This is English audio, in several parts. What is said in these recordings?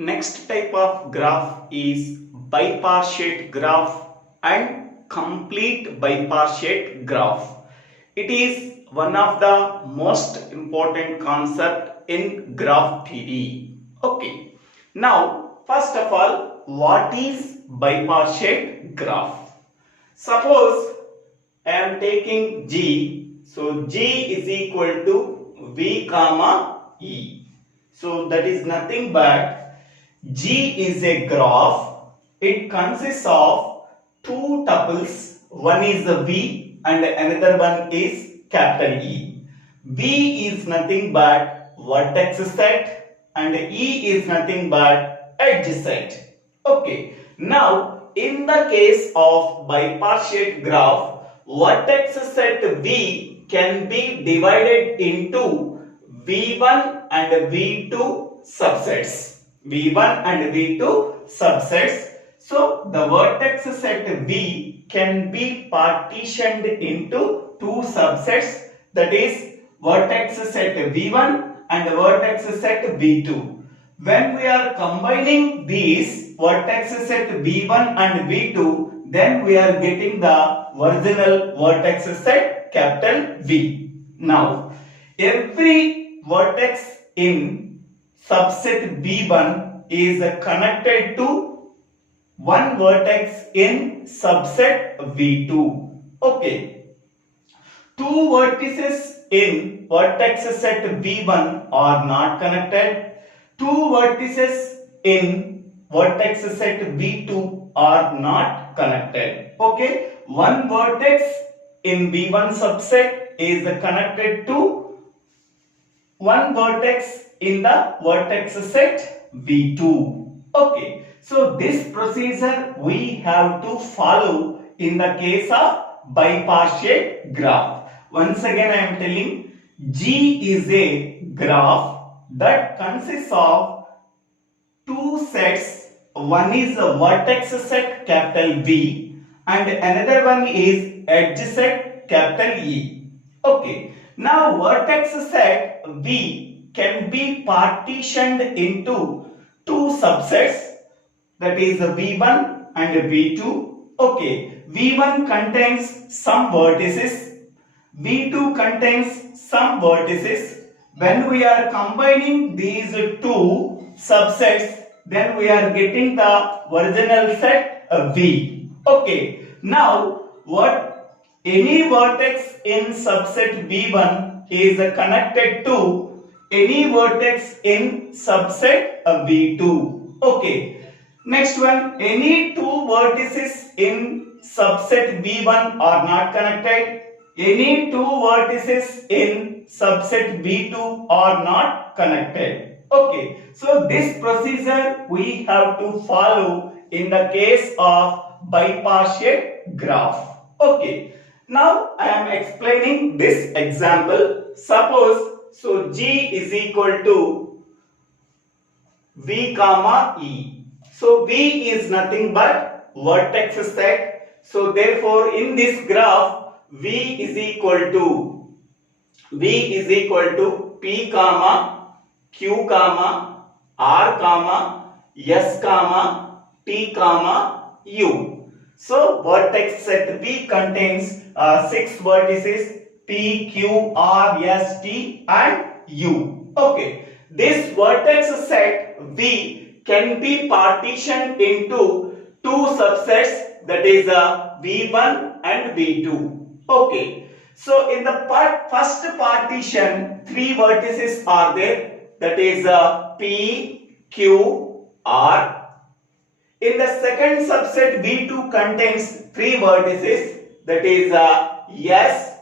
Next type of graph is bipartite graph and complete bipartite graph. It is one of the most important concept in graph theory. Okay. Now, first of all, what is bipartite graph? Suppose I am taking G. So G is equal to V comma E. So that is nothing but G is a graph. It consists of two tuples. One is the V and another one is capital E. V is nothing but vertex set and E is nothing but edge set. Okay. Now, in the case of bipartite graph, vertex set V can be divided into V1 and V2 subsets. V1 and V2 subsets. So the vertex set V can be partitioned into two subsets, that is vertex set V1 and vertex set V2. When we are combining these vertex set V1 and V2, then we are getting the original vertex set capital V. Now, every vertex in subset V1 is connected to one vertex in subset V2. Okay. Two vertices in vertex set V1 are not connected. Two vertices in vertex set V2 are not connected. Okay. One vertex in V1 subset is connected to one vertex in the vertex set V2. Okay. So this procedure we have to follow in the case of bipartite graph. Once again I am telling, G is a graph that consists of two sets. One is a vertex set capital V and another one is edge set capital E. Okay. Now vertex set V can be partitioned into two subsets, that is V1 and V2. Okay. V1 contains some vertices, V2 contains some vertices. When we are combining these two subsets, then we are getting the original set V. Okay. Now any vertex in subset V1 is connected to any vertex in subset V2. Okay. Next one, any two vertices in subset V1 are not connected. Any two vertices in subset V2 are not connected. Okay. So this procedure we have to follow in the case of bipartite graph. Okay. Now I am explaining this example. Suppose, so G is equal to V comma E. So V is nothing but vertex set. So therefore in this graph V is equal to P comma Q comma R comma S comma T comma U. So vertex set V contains 6 vertices P, Q, R, S, T and U. Okay. This vertex set V can be partitioned into two subsets, that is V1 and V2. Okay. So in the first partition, 3 vertices are there, that is P, Q, R. In the second subset, V2 contains 3 vertices, that is S,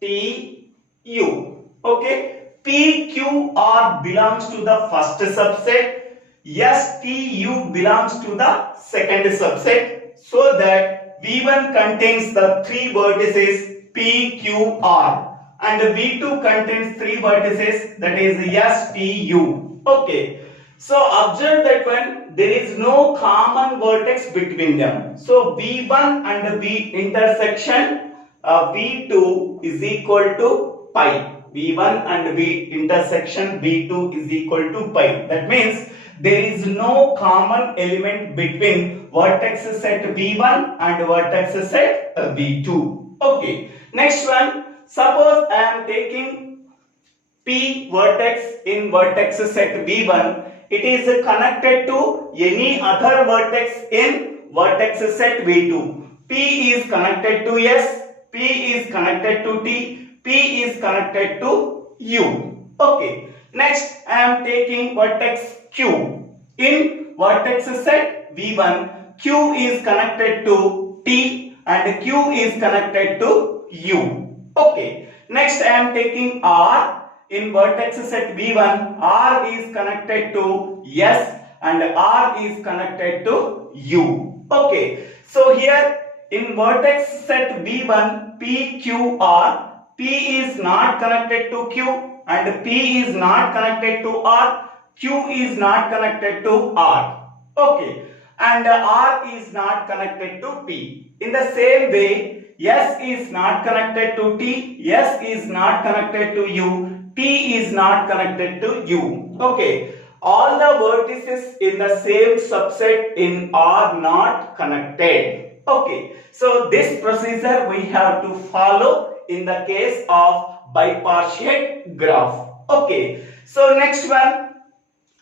T, U. Okay. P, Q, R belongs to the first subset. S, T, U belongs to the second subset. So that V1 contains the 3 vertices P, Q, R. And V2 contains 3 vertices, that is S, T, U. Okay. So observe that one, there is no common vertex between them. So V1 and V intersection V2 is equal to pi. V1 and V intersection V2 is equal to pi. That means there is no common element between vertex set V1 and vertex set V2. Okay. Next one, suppose I am taking P vertex in vertex set V1. It is connected to any other vertex in vertex set V2. P is connected to S, P is connected to T, P is connected to U. Okay. Next, I am taking vertex Q. In vertex set V1, Q is connected to T and Q is connected to U. Okay. Next, I am taking R. In vertex set V1, R is connected to S and R is connected to U. Okay. So here in vertex set V1, P, Q, R, P is not connected to Q and P is not connected to R, Q is not connected to R. Okay. And R is not connected to P. In the same way, S is not connected to T, S is not connected to U, T is not connected to U. Okay. All the vertices in the same subset in are not connected. Okay. So this procedure we have to follow in the case of bipartite graph. Okay. So next one,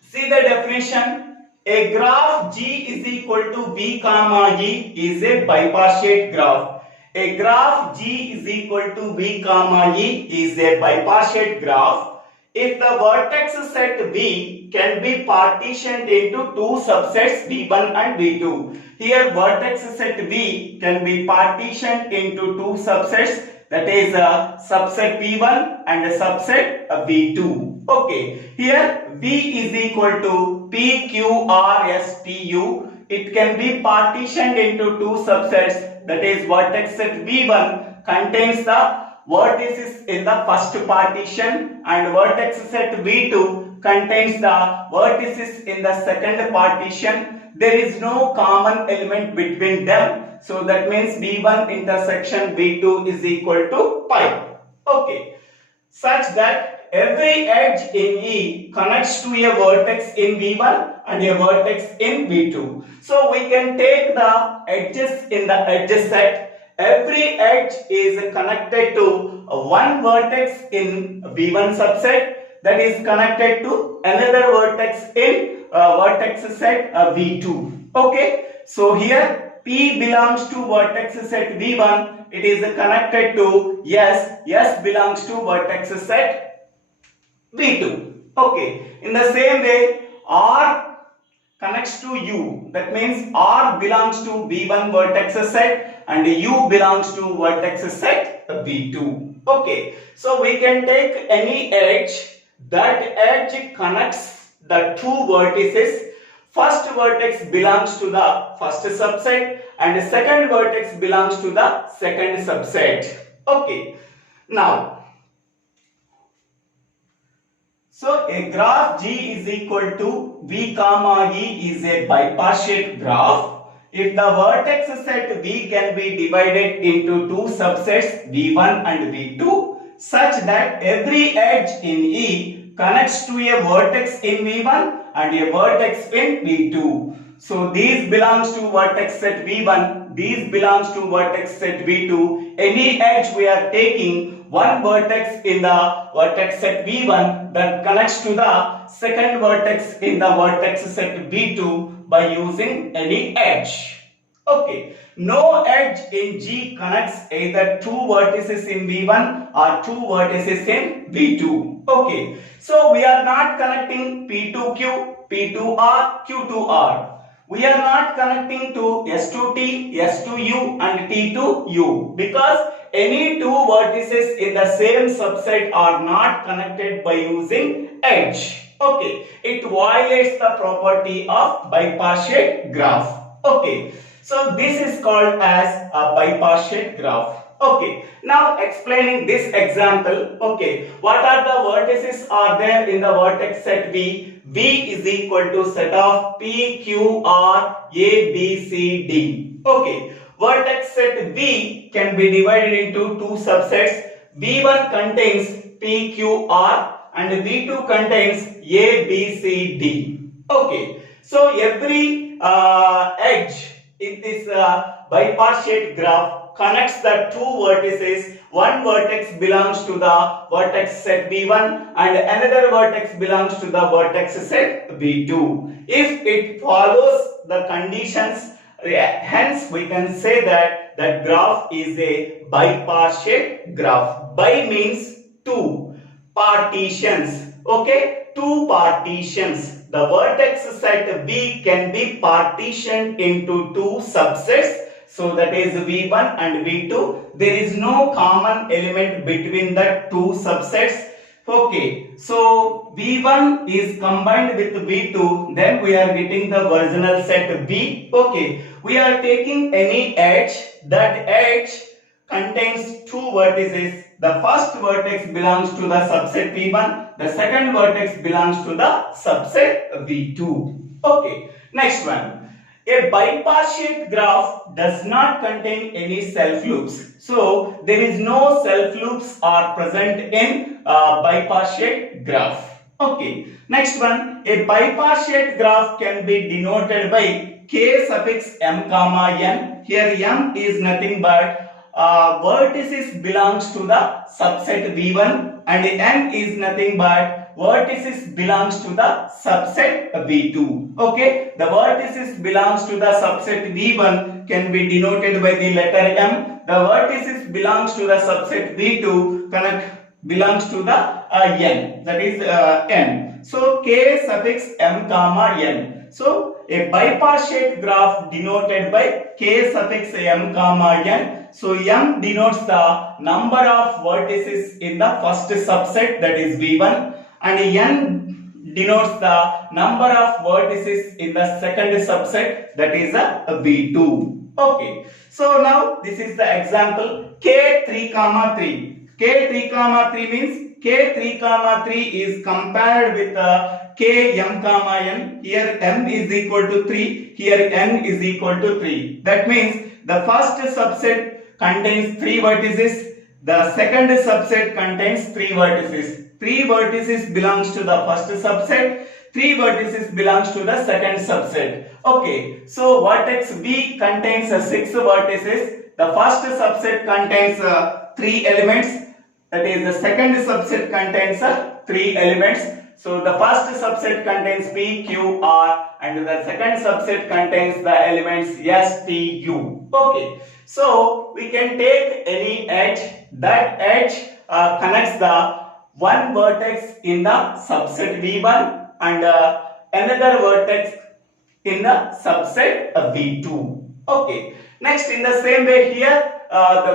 see the definition. A graph G is equal to V comma E is a bipartite graph. A graph G is equal to V comma E is a bipartite graph if the vertex set V can be partitioned into two subsets V1 and V2. Here vertex set V can be partitioned into two subsets, that is a subset V1 and a subset V2. Okay, here V is equal to P, Q, R, S, T, U. It can be partitioned into two subsets, that is vertex set V1 contains the vertices in the first partition and vertex set V2 contains the vertices in the second partition. There is no common element between them, so that means V1 intersection V2 is equal to pi. Okay, such that every edge in E connects to a vertex in V1 and a vertex in V2. So we can take the edges in the edge set. Every edge is connected to one vertex in V1 subset, that is connected to another vertex in vertex set V2. Okay, so here P belongs to vertex set V1, it is connected to S, S belongs to vertex set V2. Okay, in the same way R connects to U, that means R belongs to V1 vertex set and U belongs to vertex set V2. Okay, so we can take any edge, that edge connects the two vertices. First vertex belongs to the first subset and the second vertex belongs to the second subset. Okay, now so a graph G is equal to V comma E is a bipartite graph if the vertex set V can be divided into two subsets V1 and V2 such that every edge in E connects to a vertex in V1 and a vertex in V2. So these belongs to vertex set V1, these belongs to vertex set V2. Any edge we are taking, one vertex in the vertex set V1 that connects to the second vertex in the vertex set V2 by using any edge. Okay, no edge in G connects either two vertices in V1 or two vertices in V2. Okay, so we are not connecting P to Q, P to R, Q to R. We are not connecting to S to T, S to U and T to U because any two vertices in the same subset are not connected by using edge. Okay, it violates the property of bipartite graph. Okay, so this is called as a bipartite graph. Okay, now explaining this example. Okay, what are the vertices are there in the vertex set V? V is equal to set of P, Q, R, A, B, C, D. Okay, vertex set V can be divided into two subsets. V1 contains P, Q, R and V2 contains A, B, C, D. Okay, so every edge in this bipartite graph connects the two vertices. One vertex belongs to the vertex set V1 and another vertex belongs to the vertex set V2. If it follows the conditions, hence we can say that that graph is a bipartite graph. Bi means two partitions. Okay, two partitions. The vertex set V can be partitioned into two subsets. So that is V1 and V2. There is no common element between the two subsets. Okay, so V1 is combined with V2, then we are getting the original set V. Okay, we are taking any edge, that edge contains two vertices. The first vertex belongs to the subset V1, the second vertex belongs to the subset V2. Okay, next one. A bipartite graph does not contain any self loops. So there is no self loops are present in bipartite graph. Okay, next one. A bipartite graph can be denoted by k suffix m comma n. Here m is nothing but vertices belongs to the subset V1 and n is nothing but vertices belongs to the subset V2. Okay, the vertices belongs to the subset V1 can be denoted by the letter M. The vertices belongs to the subset V2 belongs to the n, that is n. So k suffix m comma n. So a bipartite graph denoted by k suffix m comma n. So m denotes the number of vertices in the first subset, that is V1, and n denotes the number of vertices in the second subset, that is V2. Okay, so now this is the example k3 comma 3. k3 comma 3 means k3 comma 3 is compared with k m comma n. Here m is equal to 3, here n is equal to 3. That means the first subset contains 3 vertices, the second subset contains 3 vertices. 3 vertices belongs to the first subset, 3 vertices belongs to the second subset. Okay, so vertex V contains 6 vertices. The first subset contains 3 elements, that is the second subset contains 3 elements. So the first subset contains P, Q, R and the second subset contains the elements S, T, U. Okay, so we can take any edge, that edge connects the one vertex in the subset V1 and another vertex in the subset V2. Okay, next in the same way here the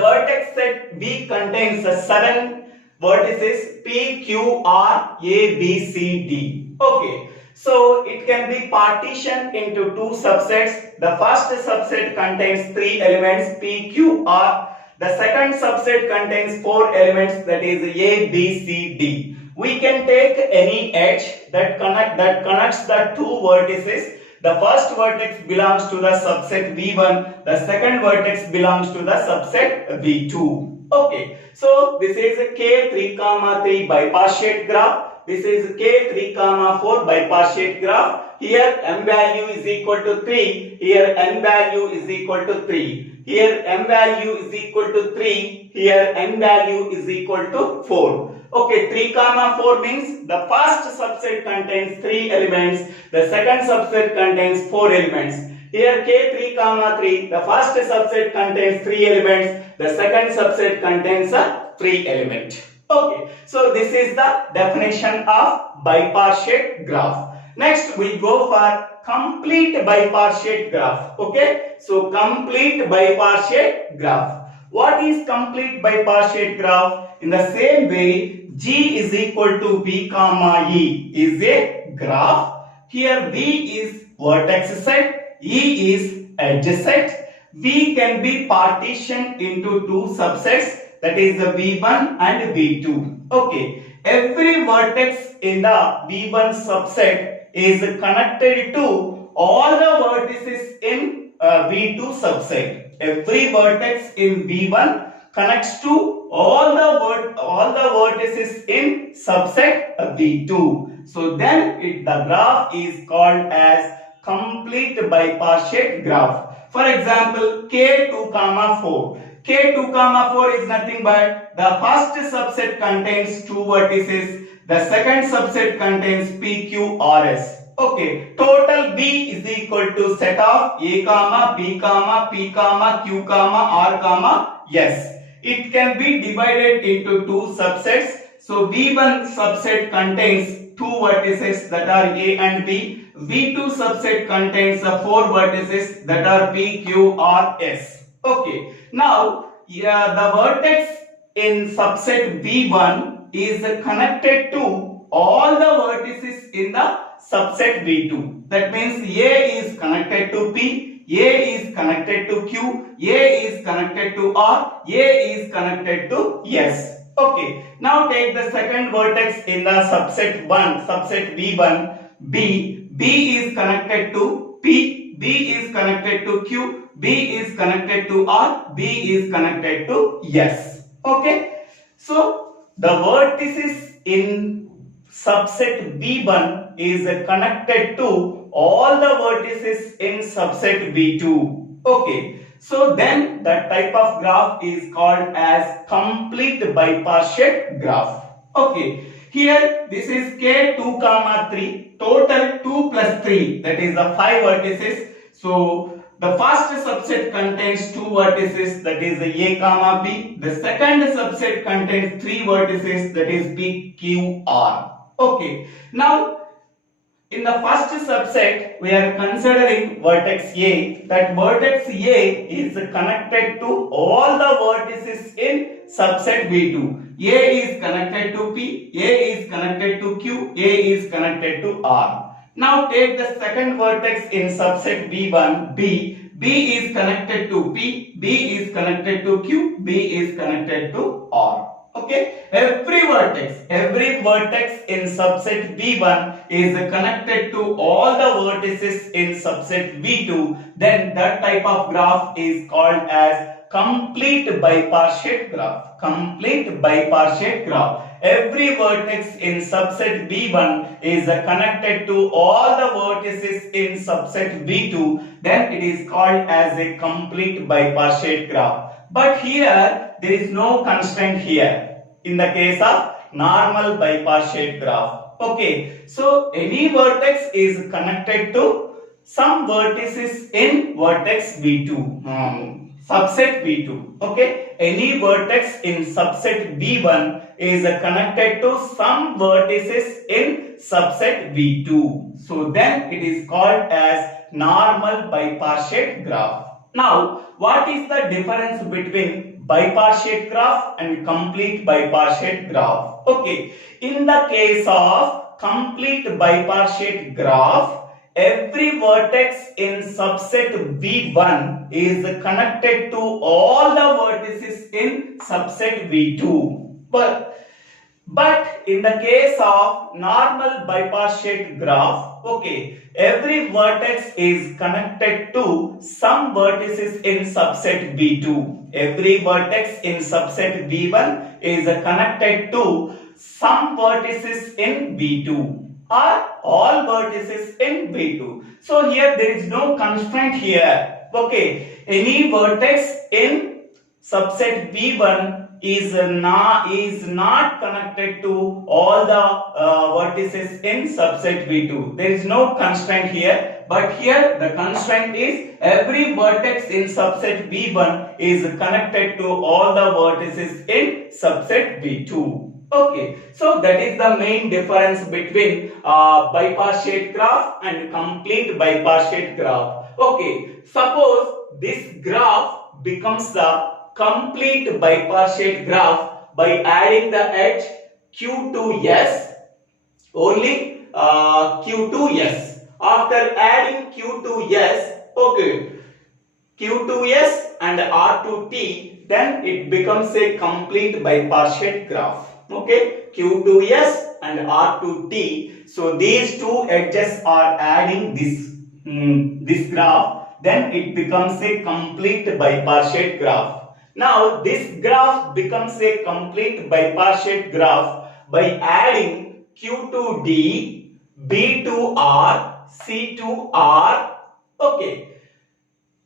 vertex set V contains 7 vertices P, Q, R, A, B, C, D. Okay, so it can be partitioned into two subsets. The first subset contains 3 elements P, Q, R. The second subset contains 4 elements, that is A, B, C, D. We can take any edge that connects the two vertices. The first vertex belongs to the subset V1. The second vertex belongs to the subset V2. Okay, so this is a k3 comma 3 bipartite graph. This is k3 comma 4 bipartite graph. Here m value is equal to 3. Here n value is equal to 3. Here m value is equal to 3. Here n value is equal to 4. Okay, 3 comma 4 means the first subset contains 3 elements. The second subset contains 4 elements. Here k3 comma 3, the first subset contains 3 elements. The second subset contains a 3 element. Okay, so this is the definition of bipartite graph. Next we go for complete bipartite graph. Okay, so complete bipartite graph. What is complete bipartite graph? In the same way, G is equal to V comma E is a graph. Here V is vertex set, E is edge set. V can be partitioned into two subsets, that is the V1 and V2. Okay, every vertex in the V1 subset is connected to all the vertices in V2 subset. Every vertex in V1 connects to all the vertices in subset V2. So then the graph is called as complete bipartite graph. For example, K2 comma 4. K2 comma 4 is nothing but the first subset contains two vertices, the second subset contains PQRS. Okay, total B is equal to set of A comma B comma P comma Q comma R comma S. It can be divided into two subsets. So V1 subset contains two vertices that are A and B. V2 subset contains four vertices that are P, Q, R, S. Okay. Now, the vertex in subset V1 is connected to all the vertices in the subset V2. That means A is connected to P, A is connected to Q, A is connected to R, A is connected to S. Okay. Now take the second vertex in the subset 1, subset V1, B. B is connected to P, B is connected to Q, B is connected to R, B is connected to S. Okay. So the vertices in subset V1 is connected to all the vertices in subset V2. Okay. So then that type of graph is called as complete bipartite graph. Okay. Here this is K2 comma 3, total 2 plus 3, that is the 5 vertices. So the first subset contains two vertices, that is A comma B. The second subset contains three vertices, that is P, Q, R. Okay. Now in the first subset, we are considering vertex A. That vertex A is connected to all the vertices in subset V2. A is connected to P, A is connected to Q, A is connected to R. Now take the second vertex in subset V1, B. B is connected to P, B is connected to Q, B is connected to R. Okay, every vertex in subset V1 is connected to all the vertices in subset V2. Then that type of graph is called as complete bipartite graph. Complete bipartite graph. Every vertex in subset V1 is connected to all the vertices in subset V2. Then it is called as a complete bipartite graph. But here there is no constraint here. In the case of normal bipartite graph. Okay, so any vertex is connected to some vertices in vertex V2, subset V2. Okay, any vertex in subset V1 is connected to some vertices in subset V2. So then it is called as normal bipartite graph. Now, what is the difference between bipartite graph and complete bipartite graph? Okay, in the case of complete bipartite graph, every vertex in subset V1 is connected to all the vertices in subset V2. But in the case of normal bipartite graph, okay, every vertex is connected to some vertices in subset V2. Every vertex in subset V1 is connected to some vertices in V2 or all vertices in V2. So here there is no constraint here. Okay, any vertex in subset V1 is not connected to all the vertices in subset V2. There is no constraint here, but here the constraint is every vertex in subset V1 is connected to all the vertices in subset V2. Okay, so that is the main difference between bipartite graph and complete bipartite graph. Okay, suppose this graph becomes the complete bipartite graph by adding the edge Q to S, only Q to S. After adding Q to S, okay, Q to S and R to T, then it becomes a complete bipartite graph. Okay, Q to S and R to T. So these two edges are adding this graph, then it becomes a complete bipartite graph. Now this graph becomes a complete bipartite graph by adding Q to D B to R, C to R, okay,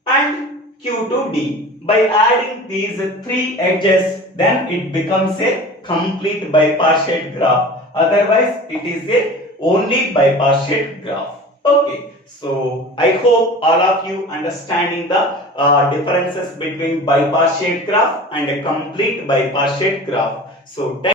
and Q to D. By adding these three edges, then it becomes a complete bipartite graph. Otherwise, it is a only bipartite graph. Okay, so I hope all of you understanding the differences between bipartite graph and a complete bipartite graph. So